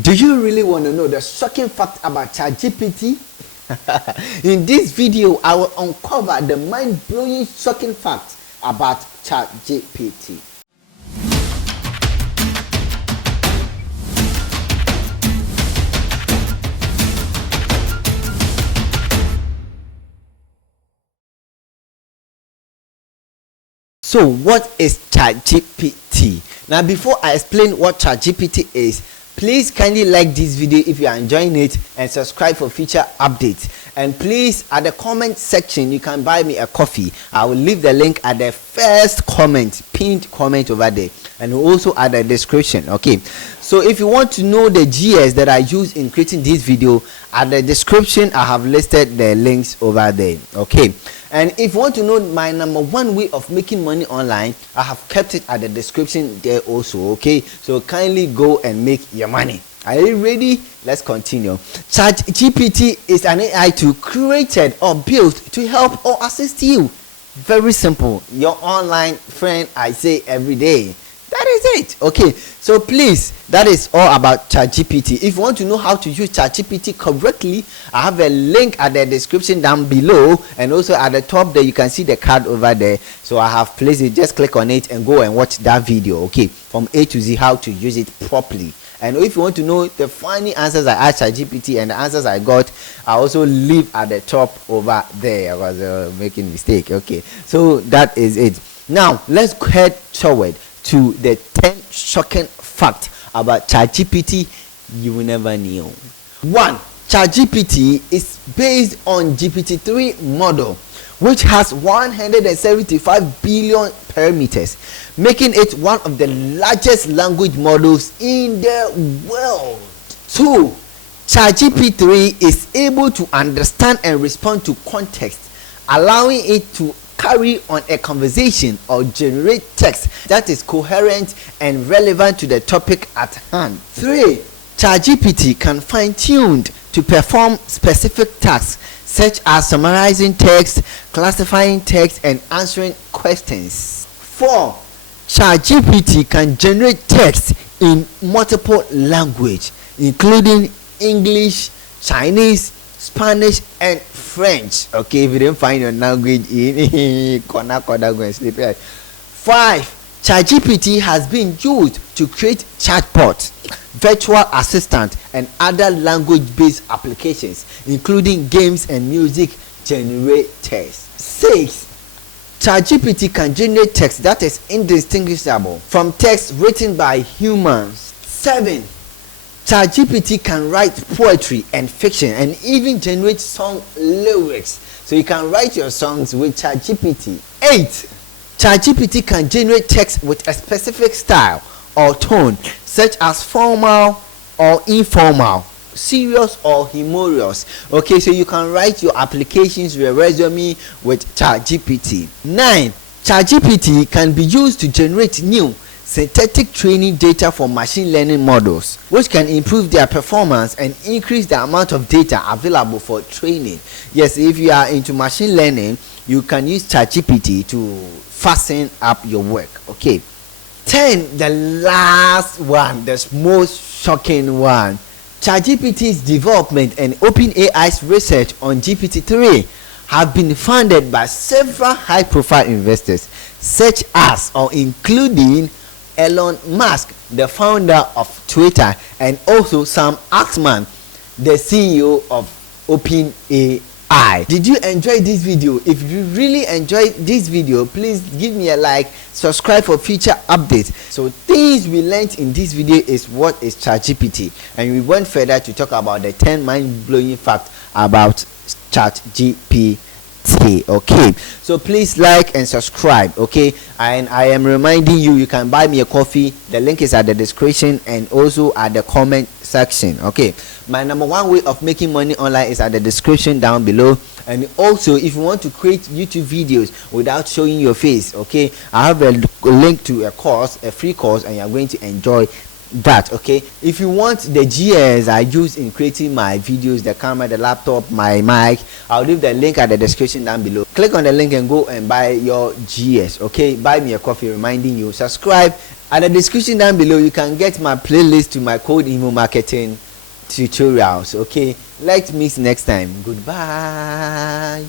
Do you really want to know the shocking fact about ChatGPT? In this video, I will uncover the mind-blowing shocking facts about ChatGPT. So what is ChatGPT? Now before I explain what ChatGPT is, please kindly like this video if you are enjoying it and subscribe for future updates. And please, at the comment section, you can buy me a coffee. I will leave the link at the first comment, pinned comment over there, and also at the description. Okay, so if you want to know the GS that I use in creating this video, at the description I have listed the links over there. Okay, and if you want to know my number one way of making money online, I have kept it at the description there also. Okay, so kindly go and make your money. Are you ready? Let's continue. ChatGPT is an AI tool created or built to help or assist you. Very simple. Your online friend, I say every day. That is it. Okay, so please, that is all about ChatGPT. If you want to know how to use ChatGPT correctly, I have a link at the description down below, and also at the top there you can see the card over there. So I have placed it. Just click on it and go and watch that video. Okay, from A to Z, how to use it properly. And if you want to know the funny answers I asked ChatGPT and the answers I got, I also leave at the top over there. I was making a mistake. Okay, so that is it. Now let's head forward to the 10 shocking facts about ChatGPT you never knew. 1. ChatGPT is based on GPT-3 model, which has 175 billion parameters, making it one of the largest language models in the world. 2. ChatGPT-3 is able to understand and respond to context, allowing it to carry on a conversation or generate text that is coherent and relevant to the topic at hand. 3. ChatGPT can fine-tuned to perform specific tasks such as summarizing text, classifying text, and answering questions. 4. ChatGPT can generate text in multiple languages, including English, Chinese, Spanish, and French. Okay, if you didn't find your language in corner, go and sleep. 5. ChatGPT has been used to create chatbots, virtual assistant, and other language-based applications, including games and music generators. 6. ChatGPT can generate text that is indistinguishable from text written by humans. 7. ChatGPT can write poetry and fiction and even generate song lyrics. So you can write your songs with ChatGPT. 8. ChatGPT can generate text with a specific style or tone, such as formal or informal, serious or humorous. Okay, so you can write your applications, your resume with ChatGPT. 9. ChatGPT can be used to generate new synthetic training data for machine learning models, which can improve their performance and increase the amount of data available for training. Yes, if you are into machine learning, you can use ChatGPT to fasten up your work. Okay. 10. The last one, the most shocking one. ChatGPT's development and OpenAI's research on GPT-3 have been funded by several high-profile investors, such as or including Elon Musk, the founder of Twitter, and also Sam Altman, the CEO of OpenAI. Did you enjoy this video? If you really enjoyed this video, please give me a like, subscribe for future updates. So things we learned in this video is what is ChatGPT, and we went further to talk about the 10 mind-blowing facts about ChatGPT. Okay, so please like and subscribe. Okay, and I am reminding you, you can buy me a coffee. The link is at the description and also at the comment section. Okay, my number one way of making money online is at the description down below. And also, if you want to create YouTube videos without showing your face, okay, I have a link to a course, a free course, and you're going to enjoy that. Okay, if you want the GS I use in creating my videos, the camera, the laptop, my mic, I'll leave the link at the description down below. Click on the link and go and buy your GS. Okay, buy me a coffee, reminding you, subscribe At the description down below, you can get my playlist to my code email marketing tutorials. Okay, let's meet next time. Goodbye.